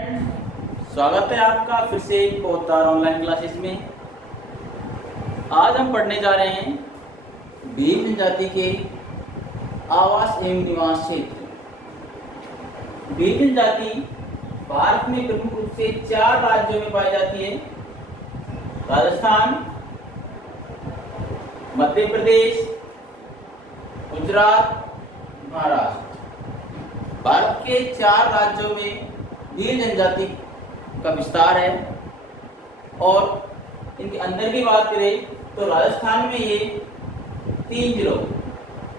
स्वागत है आपका फिर से एक और ऑनलाइन क्लासेस में। आज हम पढ़ने जा रहे हैं भील जनजाति के आवास एवं निवास क्षेत्र। भील जनजाति भारत में प्रमुख रूप से 4 राज्यों में पाई जाती है: राजस्थान, मध्य प्रदेश, गुजरात, महाराष्ट्र। भारत के 4 राज्यों में भील जनजाति का विस्तार है। और इनके अंदर की बात करें तो राजस्थान में ये 3 जिलों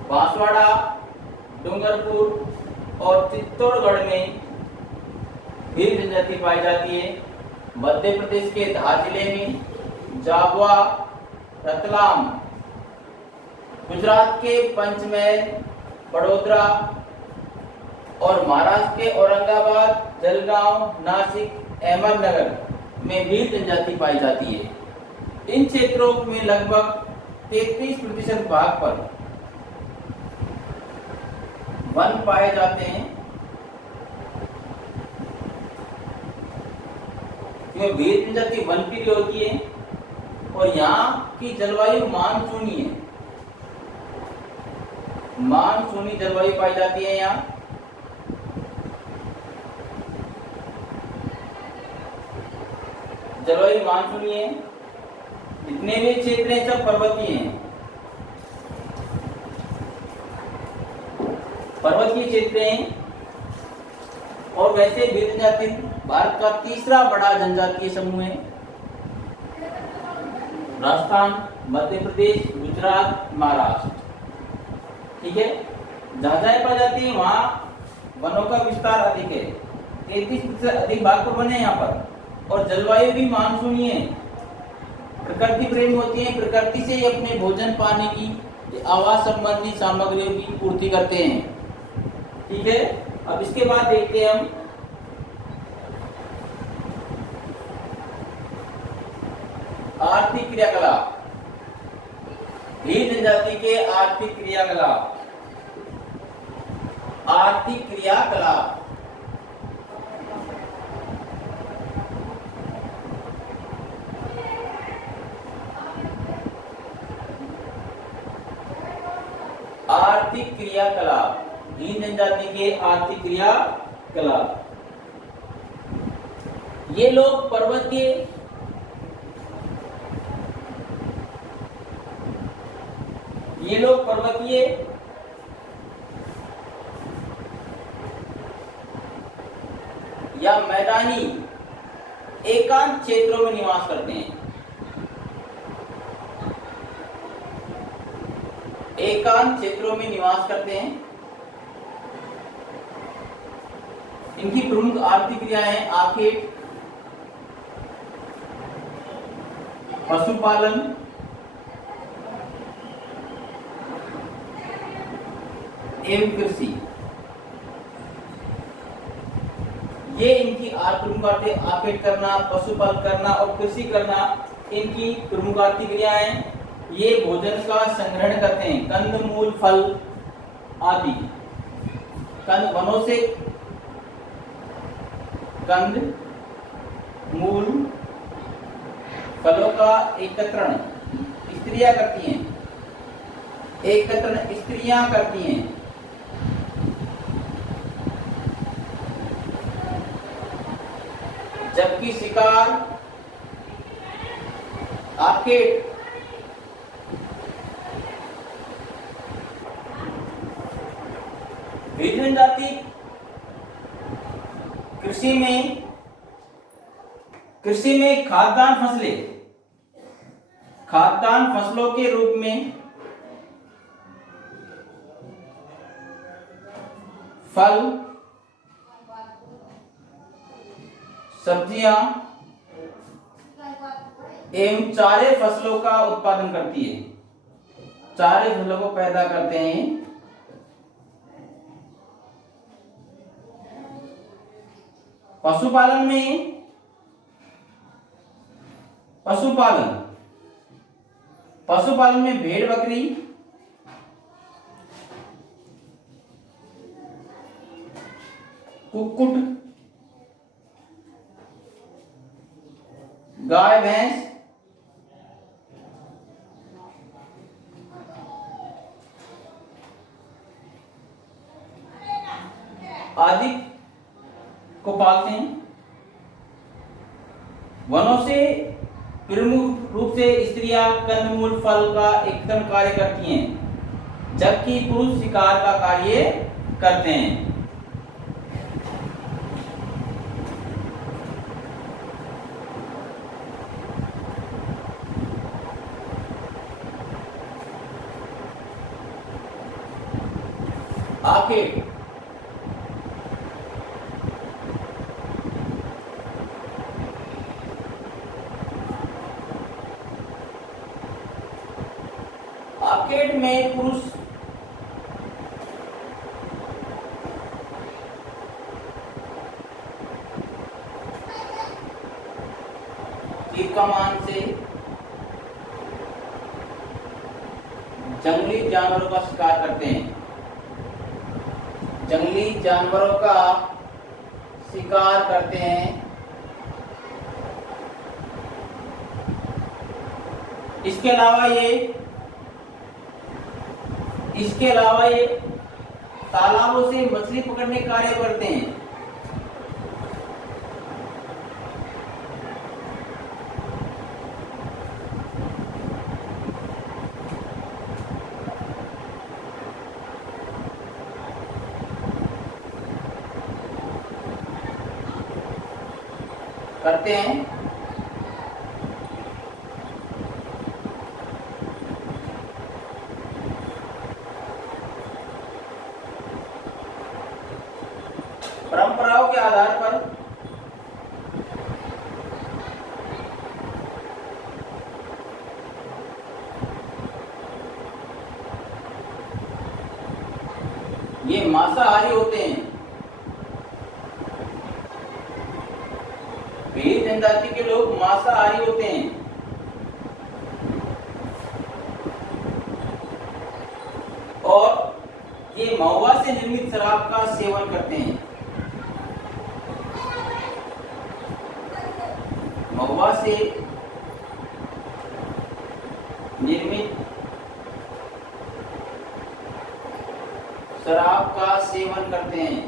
बांसवाड़ा, डूंगरपुर और चित्तौड़गढ़ में भील जनजाति पाई जाती है। मध्य प्रदेश के धार जिले में झाबुआ, रतलाम, गुजरात के पंचमहल, बड़ोदरा और महाराष्ट्र के औरंगाबाद, जलगांव, नासिक, अहमदनगर में भील जनजाति पाई जाती है। इन क्षेत्रों में लगभग 33% भाग पर वन पाए जाते हैं। क्योंकि भील जनजाति वन प्रिय होती है और यहाँ की जलवायु मानसूनी है। मानसूनी जलवायु पाई जाती है। यहाँ जलवायु मानसूनी है। जितने भी क्षेत्र हैं सब पर्वतीय हैं। पर्वतीय क्षेत्र हैं। और वैसे भील जनजाति भारत का तीसरा बड़ा जनजातीय समूह है। राजस्थान, मध्य प्रदेश, गुजरात, महाराष्ट्र। ठीक है। जहाँ जहाँ पाई जाती है वहाँ वनों का विस्तार अधिक है। 33% अधिक भाग पर वन है यहाँ पर। और जलवायु भी मानसूनी है। प्रकृति प्रेम होती है। प्रकृति से ही अपने भोजन पानी की, आवास संबंधी सामग्रियों की पूर्ति करते हैं। ठीक है। अब इसके बाद देखते हैं हम आर्थिक क्रियाकलाप। भील जनजाति के आर्थिक क्रियाकलाप। आर्थिक क्रियाकलाप आर्थिक क्रियाकलाप। भील जनजाति के आर्थिक क्रियाकलाप। ये लोग पर्वतीय या मैदानी एकांत क्षेत्रों में निवास करते हैं। एकांत क्षेत्रों में निवास करते हैं। इनकी प्रमुख आर्थिक क्रियाएं आखेट, पशुपालन, एवं कृषि। ये इनकी प्रमुख आर्थिक आखेट करना, पशुपालन करना और कृषि करना इनकी प्रमुख आर्थिक क्रियाएं। ये भोजन का संग्रहण करते हैं, कंद मूल फल आदि। कंद वनों से कंद मूल फलों का एकत्रण स्त्रियां करती हैं। एकत्रण स्त्रियां करती हैं। जबकि शिकार आखेट भील जनजाति कृषि में खाद्यान्न फसलों के रूप में फल, सब्जियां एवं चारे फसलों का उत्पादन करती है। चारे फसलों को पैदा करते हैं। पशुपालन में भेड़ बकरी, कुक्कुट, गाय भैंस आदि को पालते हैं। वनों से प्रमुख रूप से स्त्रियां कंदमूल फल का एकत्रण कार्य करती हैं, जबकि पुरुष शिकार का कार्य करते हैं। आखेट आखेट में पुरुष तीर कमान से जंगली जानवरों का शिकार करते हैं। जंगली जानवरों का शिकार करते हैं। इसके अलावा ये तालाबों से मछली पकड़ने का कार्य करते हैं। परंपराओं के आधार पर ये मांसाहारी होते हैं। भील जनजाति के लोग मांसाहारी होते हैं। और ये महुआ से निर्मित शराब का सेवन करते हैं। महुआ से निर्मित शराब का सेवन करते हैं।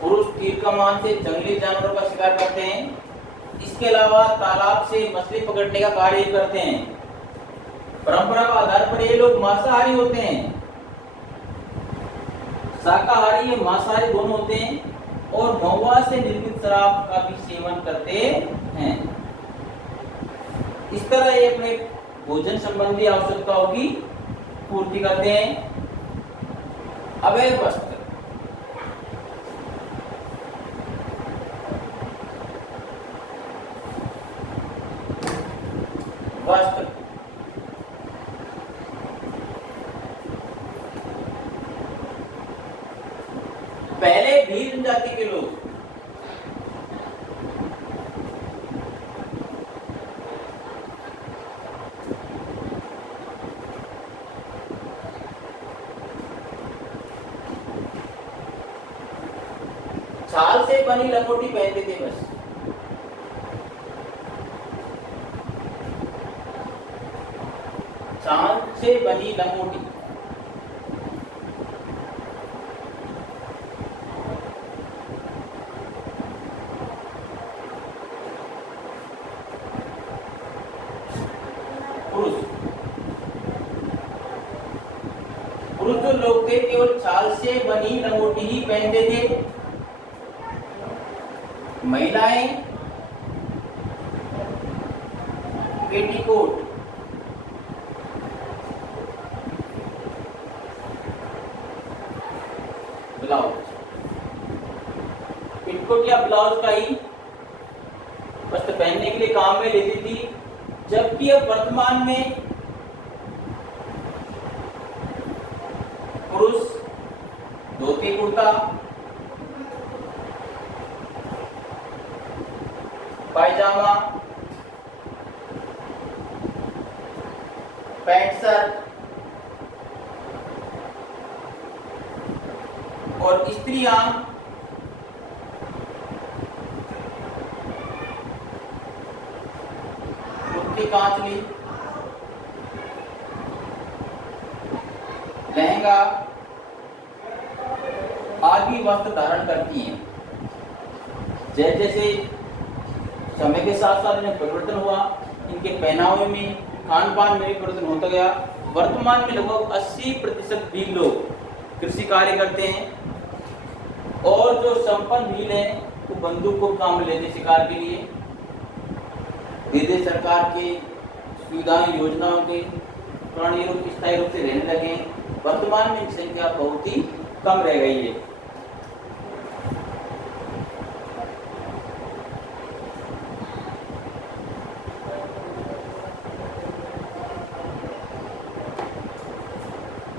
पुरुष तीर कमान से जंगली जानवरों का शिकार करते हैं। इसके अलावा तालाब से मछली पकड़ने का कार्य करते हैं। परंपरा के आधार पर ये लोग मांसाहारी होते हैं। शाकाहारी या मांसाहारी दोनों होते हैं और महुआ से निर्मित शराब का भी सेवन करते हैं। इस तरह ये अपने भोजन संबंधी आवश्यकताओं की पूर्ति करते हैं। अवैध वस्त्र पहले भील जनजाति के लोग छाल से बनी लंगोटी पहनते थे। बस छाल से बनी लंगोटी। पुरुष जो लोग थे केवल छाल से बनी लंगोटी ही पहनते थे। महिलाएं पेटीकोट, ब्लाउज, पेटीकोट या ब्लाउज का ही वस्त्र पहनने के लिए काम में लेती थी। जबकि अब वर्तमान में पुरुष धोती कुर्ता, पायजामा, पैंट शर्ट और स्त्रियां कुर्ती कांचली, लहंगा आदि वस्त्र धारण करती हैं। जैसे जैसे समय के साथ साथ इनमें परिवर्तन हुआ, इनके पहनावे में, खान पान में भी परिवर्तन होता गया। वर्तमान में लगभग 80% भी लोग कृषि कार्य करते हैं और जो संपन्न भील हैं वो बंदूक को काम में लेते शिकार के लिए। धीरे सरकार के सुविधाएं योजनाओं के कारण ये लोग स्थायी रूप से रहने लगे। वर्तमान में इनकी संख्या बहुत ही कम रह गई है।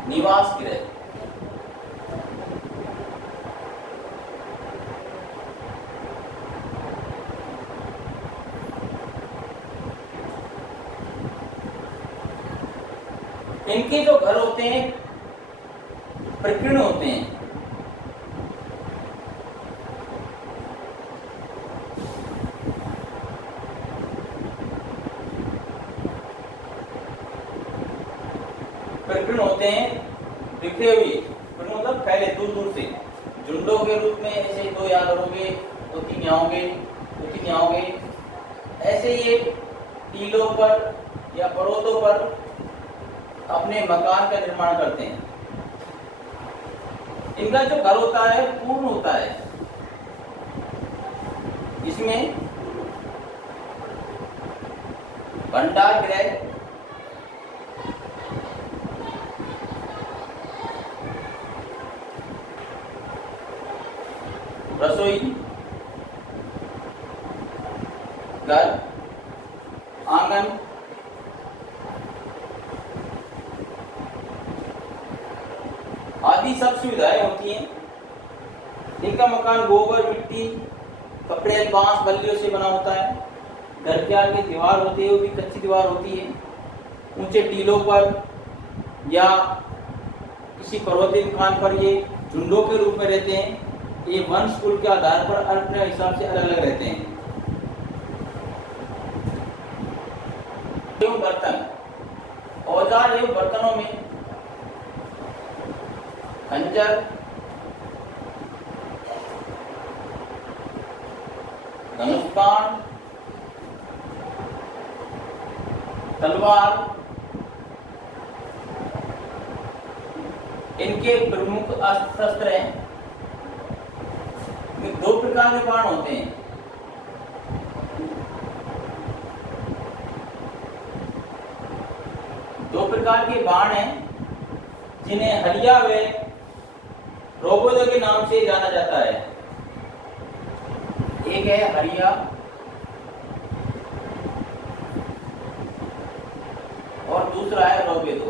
निवास गृह, इनके जो घर होते हैं प्रकीर्ण होते हैं। प्रकीर्ण होते हैं, बिखरे हुए, मतलब फैले दूर दूर से झुंडों के रूप में। ऐसे 2 यहाँ करोगे, 2-3 यहाँ होंगे, 2-3 यहाँ होंगे। ऐसे ये टीलों पर या पर्वतों पर अपने मकान का निर्माण करते हैं। इनका जो घर होता है पूर्ण होता है, इसमें भंडार गृह, रसोई घर, आंगन, आदि सब सुविधाएं होती हैं। इनका मकान गोबर, मिट्टी, कपड़े, बांस, बल्लियों से बना होता है। घर के आगे दीवार होती है, वो भी कच्ची दीवार होती है। ऊंचे टीलों पर या किसी पर्वतीय मकान पर ये झुंडों के रूप में रहते हैं। ये वंश कुल के आधार पर अपने हिसाब से अलग अलग रहते हैं। एवं बर्तन, औजार एवं बर्तनों में खंजर, धनुष बाण, तलवार इनके प्रमुख अस्त्र शस्त्र हैं। 2 प्रकार के बाण होते हैं। दो प्रकार के बाण हैं जिन्हें हरिया व रोबोदो के नाम से जाना जाता है। एक है हरिया और दूसरा है रोबेदो।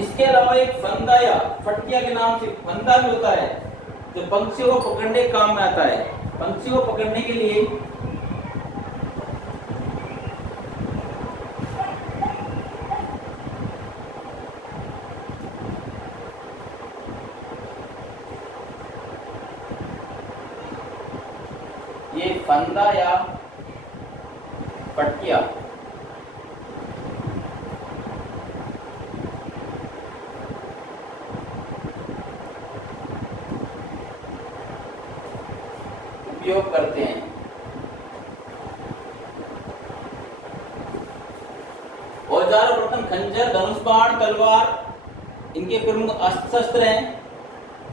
इसके अलावा एक फंदा या फटकिया के नाम से फंदा भी होता है जो पंछियों को पकड़ने काम में आता है। पंछियों को पकड़ने के लिए ये फंदा या फटकिया उपयोग करते हैं। औजार बर्तन खंजर, धनुष बाण, तलवार इनके प्रमुख अस्त्र शस्त्र हैं।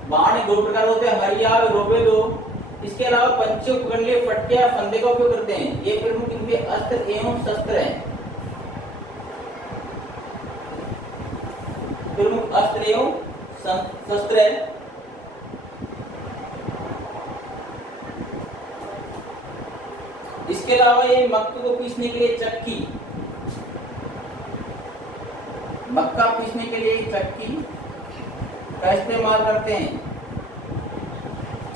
बाण 2 प्रकार होते हैं, हरिया और रोबेदो। इसके अलावा पंछियों को पकड़ने के लिए फटकिया फंदे का उपयोग करते हैं। ये प्रमुख इनके अस्त्र एवं शस्त्र हैं। प्रमुख अस्त्र एवं शस्त्र है। इसके अलावा ये मक्के को पीसने के लिए चक्की, मक्का पीसने के लिए चक्की का इस्तेमाल करते हैं।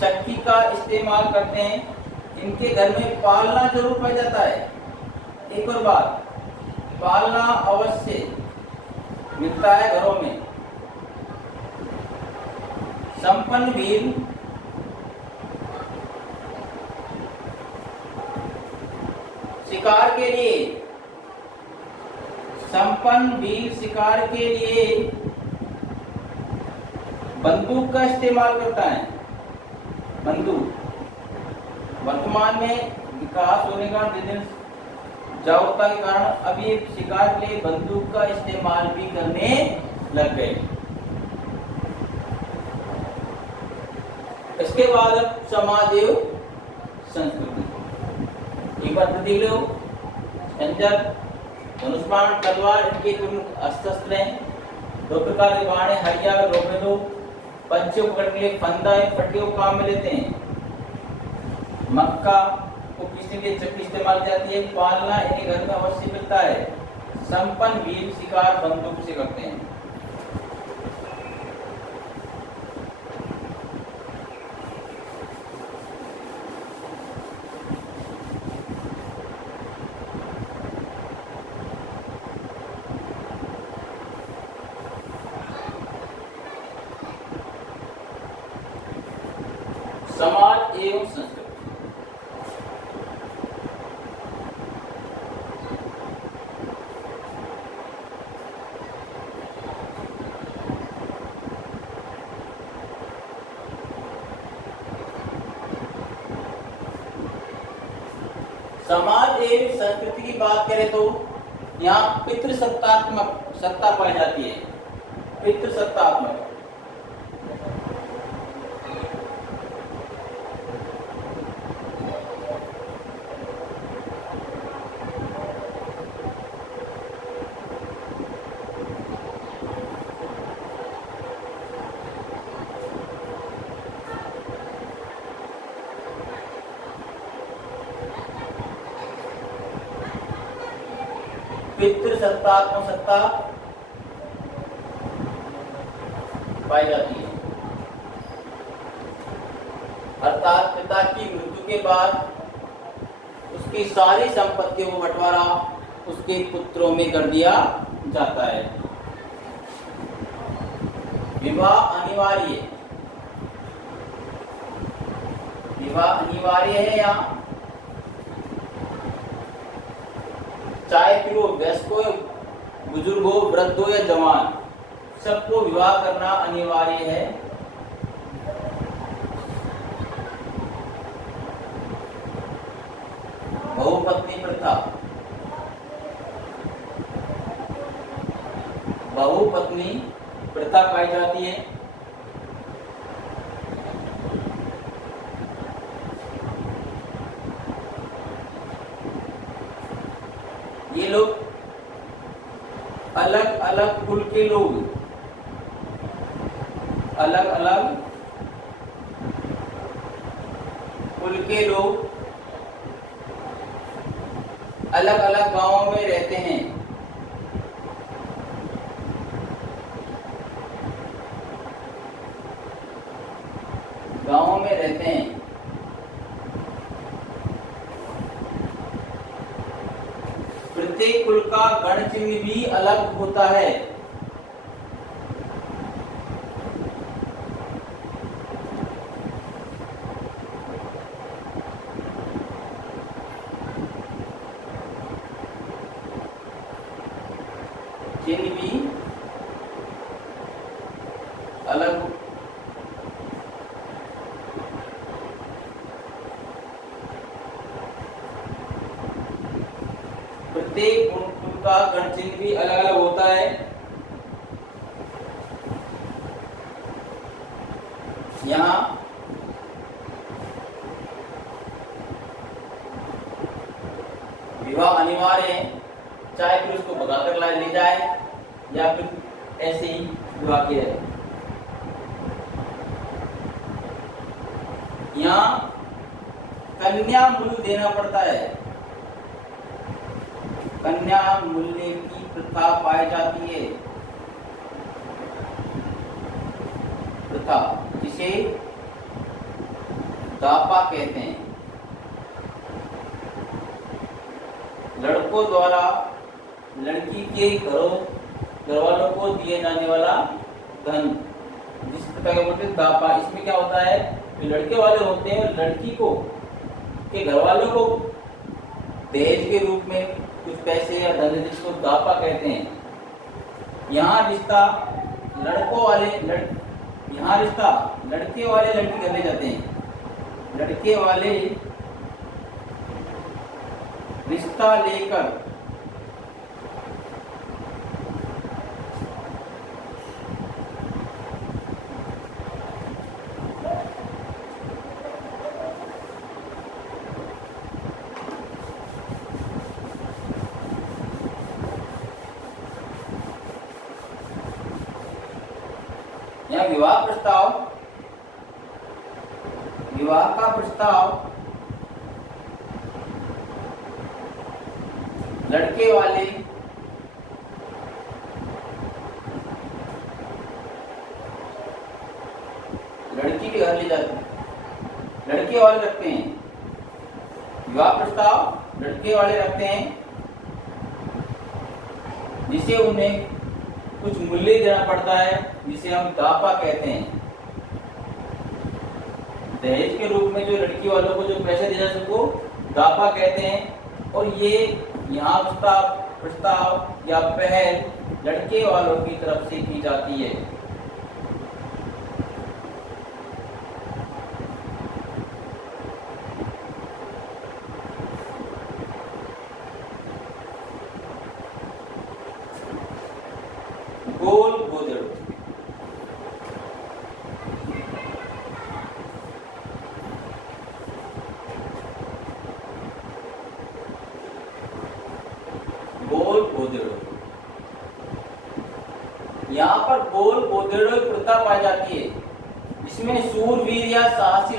चक्की का इस्तेमाल करते हैं। इनके घर में पालना जरूर पाया जाता है। एक और बात, पालना अवश्य मिलता है घरों में। संपन्न भील शिकार के लिए, संपन्न भील शिकार के लिए बंदूक का इस्तेमाल करता है। बंदूक वर्तमान में विकास होने का दिन जागरूकता के कारण अभी शिकार के लिए बंदूक का इस्तेमाल भी करने लग गए। इसके बाद समाज एवं संस्कृति। एक बार देख लो, खंजर, धनुष बाण, तलवार इनके प्रमुख अस्त्र हैं। दो प्रकार के बाण है, हरिया और रोमेदो। पंछियों को पकड़ने के लिए फंदा या फटियों को काम में लेते हैं। मक्का को पीसने के लिए चक्की इस्तेमाल की जाती है। पालना इन्हें घर में अवश्य मिलता है। संपन्न भील शिकार बंदूक से करते हैं। समाज एवं संस्कृति। समाज एवं संस्कृति की बात करें तो यहाँ पितृसत्तात्मक सत्ता पाई जाती है। पितृसत्तात्मक पितृसत्तात्मक सत्ता पाई जाती है। अर्थात पिता की मृत्यु के बाद उसकी सारी संपत्तियों को बंटवारा उसके पुत्रों में कर दिया जाता है। विवाह अनिवार्य, विवाह अनिवार्य है यहाँ। चाहे फिर वो वयस्क हो, बुजुर्ग हो, वृद्ध हो या जवान, सबको विवाह करना अनिवार्य है। बहुपत्नी प्रथा, बहुपत्नी प्रथा पाई जाती है। ये लोग अलग अलग कुल के लोग, अलग अलग कुल के लोग अलग अलग गांवों में रहते हैं। गांवों में रहते हैं। प्रत्येक कुल का गण चिन्ह भी अलग होता है। चिन्ह भी अलग प्रत्येक कुल का गण चिन्ह भी अलग अलग होता है। यहाँ विवाह अनिवार्य है, चाहे फिर उसको भगाकर ले जाए या फिर ऐसे ही विवाह किया जाए। यहाँ कन्या मूल्य देना पड़ता है। कन्या मूल्य की प्रथा पाई जाती है। प्रथा जिसे दापा कहते हैं। लड़कों द्वारा लड़की के घरों घर वालों को दिए जाने वाला धन, जिस प्रकार का बोलते हैं दापा। इसमें क्या होता है, जो लड़के वाले होते हैं लड़की को के घर वालों को दहेज के रूप में कुछ पैसे या धन, जिसको दापा कहते हैं। यहाँ रिश्ता यहाँ रिश्ता लड़के वाले लड़की कर ले जाते हैं। लड़के वाले रिश्ता लेकर या विवाह का प्रस्ताव लड़के वाले लड़की के घर ले जाते हैं, लड़के वाले रखते हैं। विवाह प्रस्ताव लड़के वाले रखते हैं, जिसे उन्हें कुछ मूल्य देना पड़ता है, जिसे हम दापा कहते हैं। दहेज के रूप में जो लड़की वालों को जो पैसे दिया जाए उसको दापा कहते हैं। और ये यहाँ प्रस्ताव या पहल लड़के वालों की तरफ से की जाती है। गोल गोदड़ो, गोल गोदड़ो, यहाँ पर गोल गोदड़ो की प्रथा पाई जाती है। इसमें सूरवीर या साहसी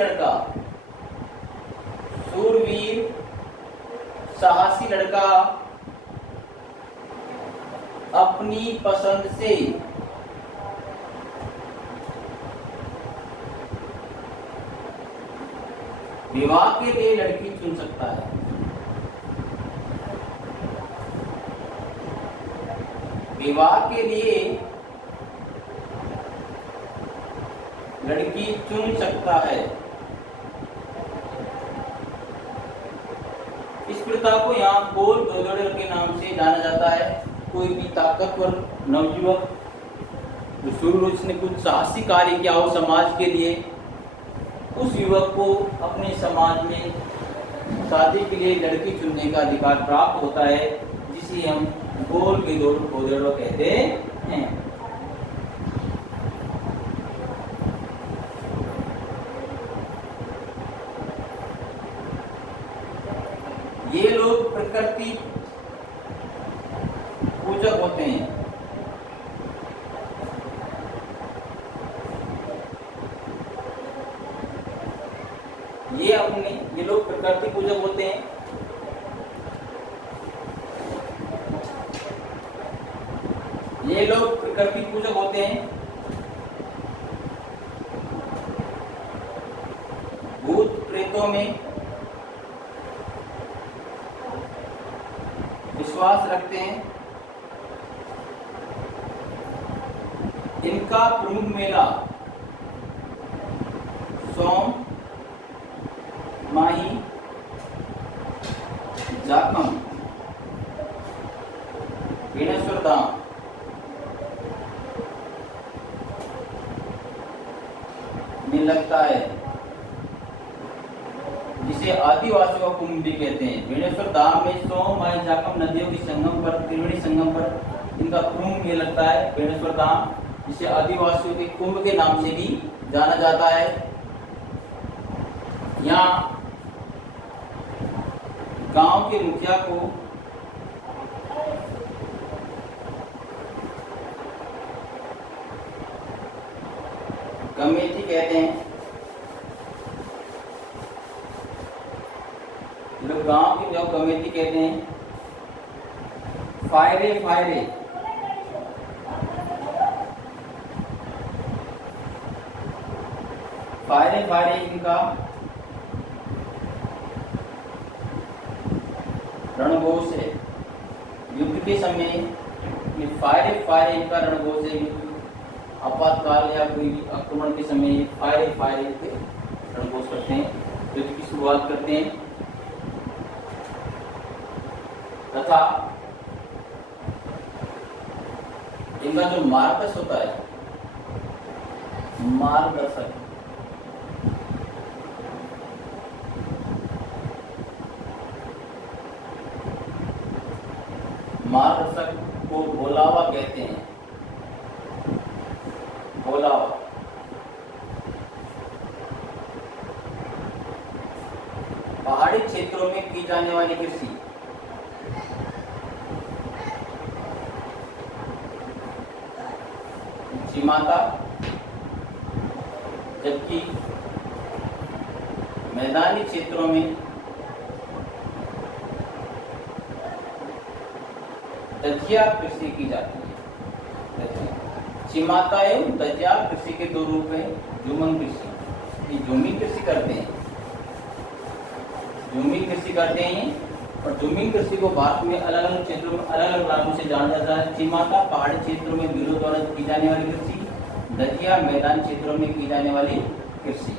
लड़का अपनी पसंद से विवाह के लिए लड़की चुन सकता है। विवाह के लिए लड़की चुन सकता है। इस प्रथा को यहाँ गोल गोदड़ो के नाम से जाना जाता है। कोई भी ताकतवर नवयुवक जो शुरू ने कुछ साहसी कार्य किया हो समाज के लिए, उस युवक को अपने समाज में शादी के लिए लड़की चुनने का अधिकार प्राप्त होता है, जिसे हम गोल गोदड़ो कहते हैं। ये लोग प्रकृति पूजक होते हैं। ये लोग प्रकृति पूजक होते हैं। ये लोग प्रकृति पूजक होते हैं। भूत प्रेतों में विश्वास रखते हैं। इनका प्रमुख मेला सोम, माही, जाखम, बेनेश्वर धाम में लगता है, जिसे आदिवासियों का कुंभ भी कहते हैं। बेनेश्वर धाम में सोम, माही, जाखम नदियों के संगम पर, त्रिवेणी संगम पर इनका कुंभ में लगता है। बेनेश्वर धाम जिसे आदिवासियों के कुंभ के नाम से भी जाना जाता है। यहाँ गांव के मुखिया को कमेटी कहते हैं। लोग गांव की जो कमेटी कहते हैं। फायरे इनका रणघोष है। युद्ध के समय ये फायरिंग का रणघोष है। आपातकाल या कोई आक्रमण के समय ये फायरिंग के रणघोष करते हैं, युद्ध की शुरुआत करते हैं। तथा इनका जो मार्गदर्शक होता है, मार्गदर्शक को बोलावा कहते हैं। बोलावा पहाड़ी क्षेत्रों में की जाने वाली कृषि, सीमाता, जबकि मैदानी क्षेत्रों में दजिया कृषि की जाती है। सीमाता एवं दजिया कृषि के दो रूप हैं। झूमिंग कृषि, ये झूमिंग कृषि करते हैं, झूमिंग कृषि करते हैं। और झूमिंग कृषि को भारत में अलग अलग क्षेत्रों में अलग अलग नामों से जाना जाता है। सीमाता पहाड़ी क्षेत्रों में भीलों द्वारा की जाने वाली कृषि, दजिया मैदान क्षेत्रों में की जाने वाली कृषि,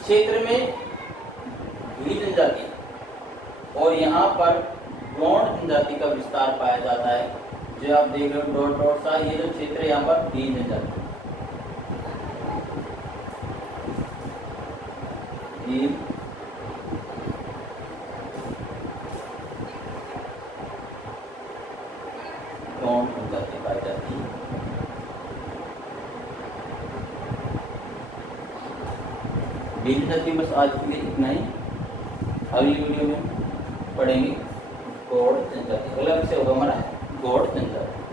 क्षेत्र में भील जनजाति और यहाँ पर गोंड जनजाति का विस्तार पाया जाता है। जो आप देख रहे हो डॉट डॉट सा, ये जो क्षेत्र है यहाँ पर भील जनजाति, भील गोंड जनजाति पाई जाती है। बस आज के लिए इतना ही। अगली वीडियो में पढ़ेंगे गौड़ जनजाति। अगला विषय होगा हमारा गौड़ जनजाति।